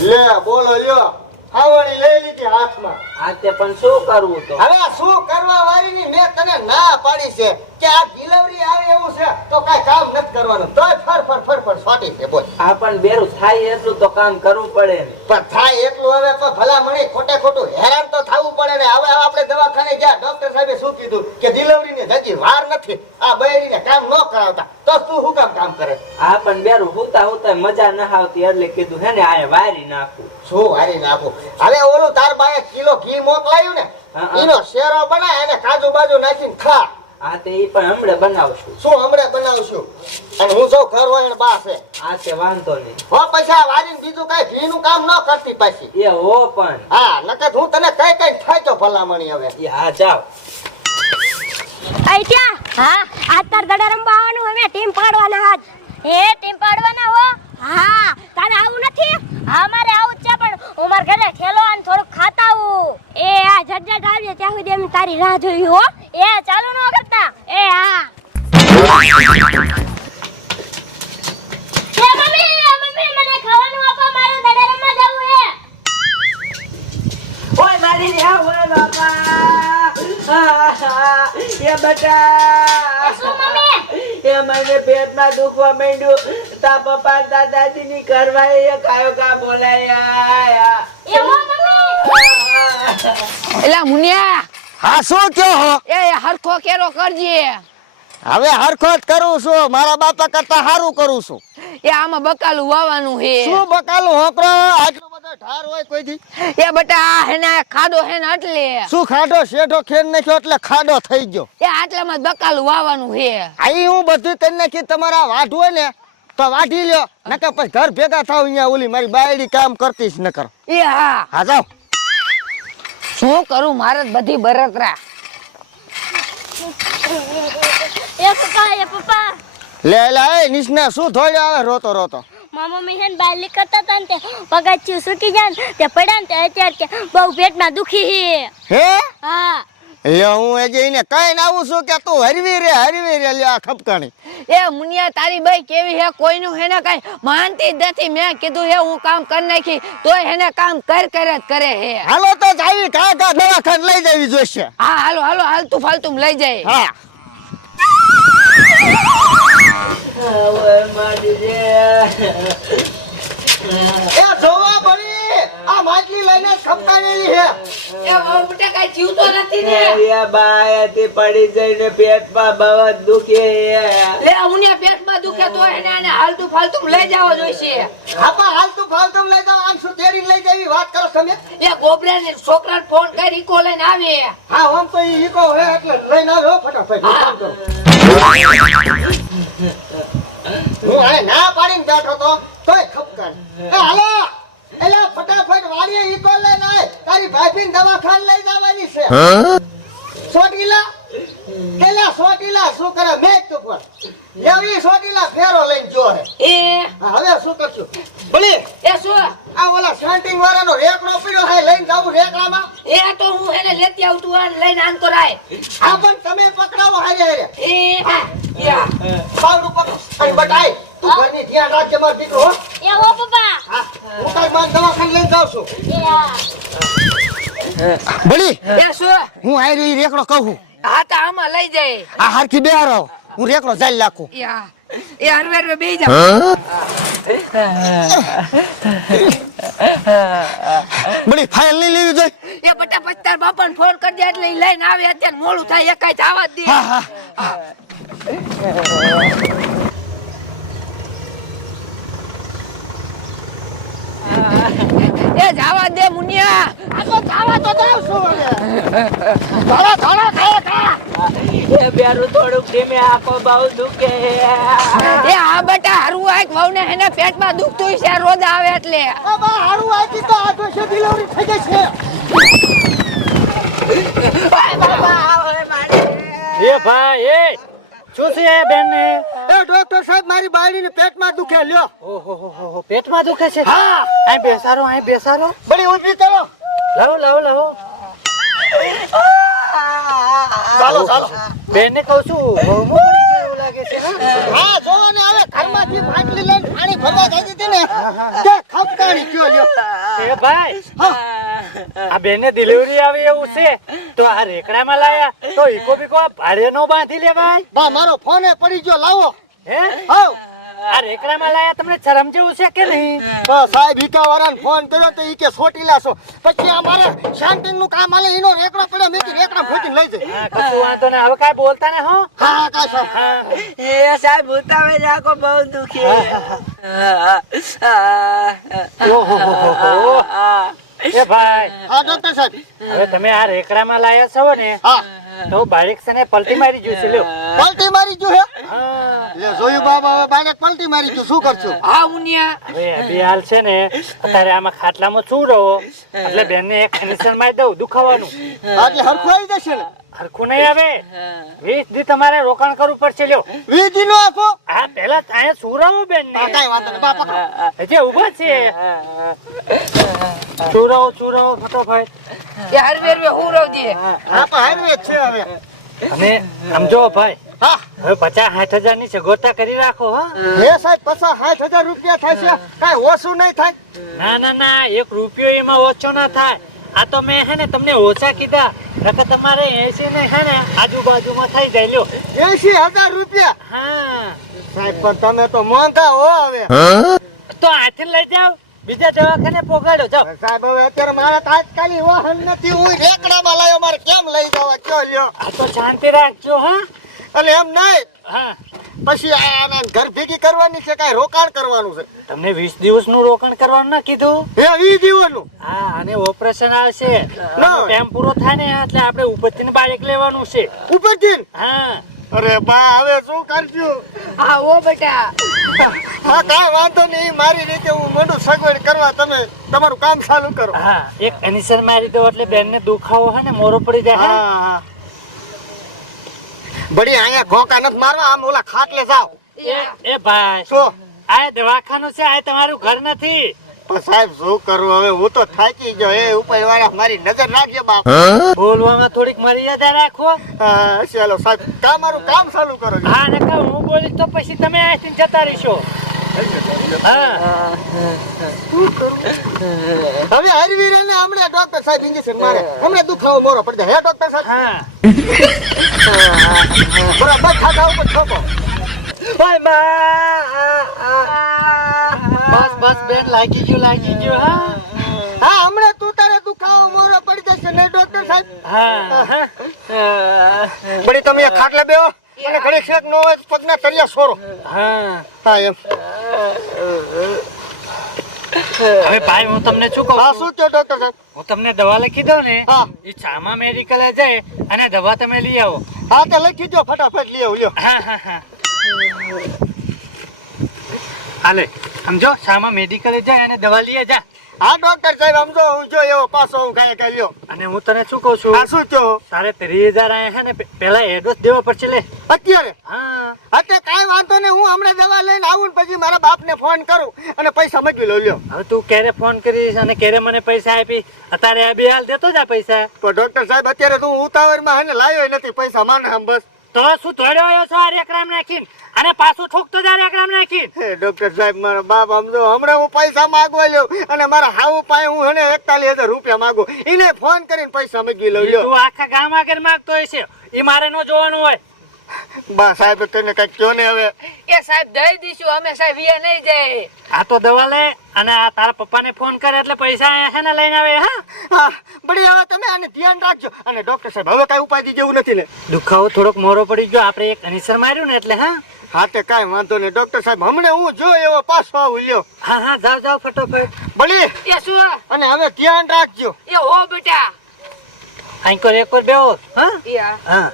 લે બોલો લ્યો. આવણી લઈ લીધી હાથમાં. તે પણ શું કરવું તો? હવે શું કરવા વાળીની મેં તને ના પાડી છે કે આ ડિલિવરી આવે એવું છે તો કઈ કામ નથી કરવાનું. તોય ફર ફર ફર ફર છોટી છે બોલ. આ પણ બેરું થાય એટલું તો કામ કરવું પડે પણ થાય હવે પણ ભલા મણી ખોટે ખોટું હેરાન તો થવું પડે ને હવે આપણે દવાખાને ગયા. ડોક્ટર સાહેબે શું કીધું? કે ડિલિવરી ની હજી વાર નથી. આ બૈરીને કામ ન કરાવતા. તો તું શું કામ કામ કરે? આ પણ બેરું હુતા હુતા મજા ના આવતી એટલે કીધું હે ને આ વારી નાખું. શું વારી નાખું? હવે ઓલું તાર બાએ કિલો ઘી મોકલાયું ને? હા, હા. એનો શેરો બનાય અને કાજુ બાજુ નાખીને ખા. આ તે પણ હમણે બનાવશું. શું હમણાં બનાવશું? અને હું સૌ ઘર હોય બા છે. આ તે વાંધો નહીં. હો પછી આ વારીને બીજું કઈ ઘીનું કામ ન કરતી પાછી. એ હો પણ. હા નકર હું તને કઈ કઈ થાય તો ભલામણી હવે. એ હા જાવ આઈ હા આજ તાર ગડા રમવા આવવાનું હવે ટીમ પાડવાના આજ. એ ટીમ પાડવાના હો? હા તારે આવું નથી? હા મારે આવું પણ હું માર ઘરે ઠેલો અને થોડુંક ખાતા હું એ આ જટ આવજે ત્યાં સુધી એમ તારી રાહ જોઈ હો. એ ચાલુ ન કરતા. એ હા. પેટમાં દુખવા માંડ્યું. તા પપ્પા ને તા દાદી ની કરવા એ કાયો કા બોલાયા એ એલા મુનિયા. હા શું કયો હો? એ હરખો કેરો કરજે. હવે હરખો જ કરું છું. મારા બાપા કરતા સારું કરું છું. એ આમાં બકાલું વાવાનું હે શું બકાલું હોકરો આટલો ઢાર હોય કોઈ દી એ બટા આ હેને ખાડો હેને એટલે શું ખાડો? શેઠો ખેન નાખ્યો એટલે ખાડો થઈ ગયો. એ આટલામાં બકાલું વાવાનું હે. આઈ હું બધું કરી નાખી તમારા વાઢ હોય ને તો વાઢી લ્યો. નકર પછી ઘર ભેગા થાવ અહીંયા ઓલી મારી બાયડી કામ કરતી જ નકર. એ હા. હા જાઓ. શું કરું? મારે જ બધી બરતરા એ પપ્પા એ પપ્પા. લે લે એ નિષ્ણા શું થોડી આવે? રોતો રોતો. મારા મમ્મી બાર કરતા હતા ને તે પગાચ્યું સૂકી જાય ને તે પડ્યા ને તે અત્યારે કે બહુ પેટમાં દુખી હે. હે? હા. લે હું એ જે એને કઈ આવું છું કે તું હરવી રે હરવી રે આ ખપકાણી. એ મુનિયા તારી બાઈ કેવી હે? કોઈનું હેને કઈ માનતી જ નથી. મેં કીધું હે હું કામ કરી નાખી. તોય હેને કામ કર કર જ કરે હે. હાલો તો જાવી કા કા દવાખાને લઈ જવી જોઈશે. હા હાલો હાલો હાલતું ફાલતું લઈ જાય. હા. એ જોવા બળી આ માછલી લઈને ખપકાણેલી હે એ વહુ બેટા જીવતો નથી ને. એ બાયાથી પડી જઈને પેટમાં બહુ દુખે લે મુનિયા પેટમાં દુખે તો એને આને હાલતું ફાલતું લઈ જવો જોઈશે. આપા હાલતું ફાલતું લઈ જાવ આમ શું લઈ જવી? વાત કરો તમે. એ ગોબરાને છોકરાને ફોન કરી ઈકો લઈને આવે. હા આમ તો ઈકો હે એટલે લઈને આવ્યો ફટાફટ. કામ કરું. હું આને ના પાડીને બેઠો તો તોય ખપકાણ એ હાલો! એલા ફટાફટ વાડીએ ઈકો લઈને આય. તારી ભાભીને દવાખાને લઈ જવાની છે. સોટીલા એલા સોટીલા શું કરે? મેં તું પણ. એવી સોટીલા ફેરો લઈને જો હે એ? હવે શું કરશું? ભલે! એ શું? આ ઓલા શાંટિંગ વાળાનો રેકડો પડ્યો હે લઈને જાવું રેકડામાં? એ તો હું એને લેતી આવતું આ લઈને આનતો રાય. આ પણ તમે પકડાવો હારે હારે. એ? યા. પાવડું પકડ. અને બટાઈ તું ઘરની ધ્યાન રાખજે મારો દીકરો એ હો પપ્પા. હું કાંઈ માર દવાખાને લઈને જાઉં છું. એ ભલી એ શું? હું હારી રેકડો કહું હા. તો આમાં લઈ જાય. આ હરખી બે રહો હું રેકડો જાઈ નાખું. યા એ હરવે જાવ ભલી ફાઇલ નહીં લેવી જોઈએ? એ બટા પછી તાર બાપાને ફોન કરજે એટલે ઈ લઈને આવે અત્યારે મોડું થાય એકાઈ જવા જ દે. હા હા. એ જાવા દે મુનિયા. આ તો જાવા તો જાઉં છું હવે? થોડા થોડા ખાય ખા એ બેરું થોડુંક ધીમે આખો બહુ દુખે એ આ બટા હારું આક વહુને એને પેટમાં દુખતું છે રોજ આવે એટલે. આ બા હારું આકી તો આ તો છે ડિલિવરી થઈ ગઈ છે. એ ભાઈ એ. શું છે બેન ને એ ડોક્ટર સાહેબ મારી બાયડીને પેટમાં દુખે લ્યો. ઓહો હો હો પેટમાં દુખે છે? હા. અહીં બેસારો અહીં બેસારો બળી ઊભી કરો લાવો લાવો લાવો. ચાલો ચાલો. બેન ને કહું છું બહુ લાગે છે હા? જો ને હવે ઘરમાંથી બાટલી લઈને પાણી ભરવા જઈ હતી ને કે ખપકારી કયો લ્યો. એ ભાઈ આ બેને ડિલિવરી આવી એવું છે? તો આ રેકડામાં લાયા. તો ઈકો બીકો આ ભાડે નો બાંધી લેવાય. બા મારો ફોને પડી ગયો લાવો. હે? હાવ. આ રેકડામાં લાયા તમને શરમ જેવું છે કે નહીં? તો સાહેબ ઈકા વાળાને ફોન કર્યો તો ઈ કે સોટીલા છો પછી આ મારે શાંતિંગનું કામ આલે ઈનો રેકડો પડ્યો મેં રેકડા ફોટી લઈ જાય હા કશું વાંધો નહીં. હવે કાઈ બોલતા ને હો? હા હા સાહેબ. હા. એ સાહેબ ઉતાવે જાકો બહુ દુખી ઓહોહોહો. એ ભાઈ. હા ડોક્ટર સાહેબ. હવે તમે આ રેકડામાં લાયા છો ને હા. તો બાળક છે ને પલટી મારી ગયું છે લ્યો. પલટી મારી ગયો હે? લે જોયું બાબા હવે બાળક પલટી મારી ગયું શું કરશું? હા ઉનિયા. હવે અભી હાલ છે ને અત્યારે આમાં ખાટલામાં છું રહો? એટલે બેનને એક ઇન્જેક્શન મારી દઉં દુખાવાનું. એટલે હરખું આવી જશે ને? હરખું નહીં આવે? વીસ દી તમારે રોકાણ કરવું પડશે લ્યો. વીજી નો આપો? હા પેલા ત્યાં સુરાવો બેન ને કઈ વાંધો નહીં બાપા. હજે ઊભા છે સુરાવો સુરાવો ફટોફટ. કે હરવેર હરવે ઉરવ દે હા. પણ હારવે છે હવે. અને સમજો ભાઈ હા. હવે પચાસ સાઠ હજારની સગવડતા કરી રાખો હા. હે સાહેબ પચાસ સાઠ હજાર રૂપિયા થાય છે. કાંઈ ઓછું નહીં થાય. ના ના ના એક રૂપિયો એમાં ઓછો ના થાય. આ તો મેં હે ને તમને ઓછા કીધા. નકર તમારે એસી ને હે ને આજુબાજુમાં થઈ જાય. લ્યો. એસી હજાર રૂપિયા? હા. સાહેબ પણ તમે તો મોંઘા હો હવે. તો આથી લઈ જાવ બીજા દવાખાને પોગાડો. જાવ સાહેબ હવે અત્યારે મારા તાત્કાલિક વાહન નથી. હું રેકડામાં લાવ્યો મારે કેમ લઈ જવા? કયો લ્યો? આ તો શાંતિ રાખજો હા. અને એમ નહીં. પછી આના ઘર ભેગી કરવાની છે કાંઈ રોકાણ કરવાનું છે? તમને વીસ દિવસનું રોકાણ કરવાનું ના કીધું? હે વી જીવનનું હા અને ઓપરેશન આવશે. ટાઈમ પૂરો થાય ને એટલે આપણે ઉપરથી બાઇક લેવાનું છે. ઉપરથી? હા. અરે બા હવે શું કરજો હા ઓ બેટા. હા કાંઈ વાંધો નહીં મારી રીતે હું મોઢું સગવડ કરવા તમે તમારું કામ ચાલુ કરો. હા એક એનિસર મારી દો એટલે બેન ને દુખાવો હે ને મોરો પડી જાય હા હા. બડી આયા ઘોકા નથી મારવા આમ ઓલા ખાટલે જાવ એ એ ભાઈ શું? આ દવાખાનું છે આ તમારું ઘર નથી. પણ સાહેબ શું કરું હવે? હું તો થાકી ગયો. એ ઉપર વાળા મારી નજર રાખજે બાપ. બોલવામાં થોડીક મર્યાદા રાખો. ચાલો સાહેબ કામ મારું કામ ચાલુ કરો. હા નકા હું બોલીશ તો પછી તમે અહીંથી જતા રહેશો. હવે હરવીર ને હમણાં ડોક્ટર સાહેબ ઇન્જેક્શન મારે. હમણાં દુખાવો મોરો પડી જાય હે ડોક્ટર સાહેબ? હા. બરાબર ખાતા ઉપર છોકો. ભાઈ માં. બસ બસ બેન લાગી ગયું લાગી ગયું હા. હા હમણાં તું તારે દુખાવો મોરો પડી જશે ને ડોક્ટર સાહેબ? હા હા. બડી તમે ખાટલે બેહો. અને ઘણી શેક નો હોય પગના તળિયા સોરો. હા. હા એમ. હવે ભાઈ હું તમને શું કહું હા શું કહો ડોક્ટર હું તમને દવા લખી દઉં ને હા. એ ચામા મેડિકલે જાય અને દવા તમે લઈ આવો. હા તે લખી દો ફટાફટ લઈ આવ લ્યો. હા હા હા. હાલે. સમજો? શામાં મેડિકલે જાય અને દવા લઈ જા હા ડોક્ટર સાહેબ સમજો હું જો એવો પાછો હું કાંઈ લ્યો. અને હું તને શું કહું છું? શું કહો? તારે ત્રીસ હજાર આયા છે ને પેલા એડ્રેસ દેવા પડશે લે. અત્યારે? હા. અત્યારે કાંઈ વાંધો નહીં હું હમણાં દવા લઈને આવું ને પછી મારા બાપને ફોન કરું અને પૈસા મજવી લઉં લ્યો. હવે તું ક્યારે ફોન કરીશ અને ક્યારે મને પૈસા આપી? અત્યારે આ બે હાલ દેતો જા પૈસા. પણ ડોક્ટર સાહેબ અત્યારે તું ઉતાવળમાં હે ને લાવ્યો નથી પૈસા માને આમ બસ. તો શું ધોડ્યો છો આ રેકરામ નાખીને? અને પાછું ઠોકતો જા રેકરામ નાખીને નાખી ડોક્ટર સાહેબ મારા બાપ સમજો હમણાં હું પૈસા માંગવા લ્યો અને મારા હાવ પાય હું હે એકતાલીસ હજાર રૂપિયા માંગુ. એને ફોન કરીને પૈસા મગી લઉં લ્યો. તું આખા ગામ આગળ માંગતો હોય છે. એ મારે ન જોવાનું હોય. બા સાહેબ તને કઈ કયો ને હવે? એ સાહેબ દઈ દઈશું. અમે સાહેબ એ નહીં જાય. આ તો દવા લે અને આ તારા પપ્પાને ફોન કરે એટલે પૈસા હે ને લઈને આવે હા? હા બડી હવે તમે આને ધ્યાન રાખજો. અને ડોક્ટર સાહેબ હવે કાંઈ ઉપાય જેવું નથી ને. દુખાવો થોડોક મોરો પડી ગયો. આપણે એક અનિસર માર્યું ને એટલે હા? હા તે કાંઈ વાંધો નહીં. ડોક્ટર સાહેબ હમણાં હું જો એવો પાછો આવું લ્યો. હા હા જાવ જાવ ફટાફટ. બળી! એ શું અને હવે ધ્યાન રાખજો. એ હો બેટા. અહીં કર એક વાર બેહો. હા? હા.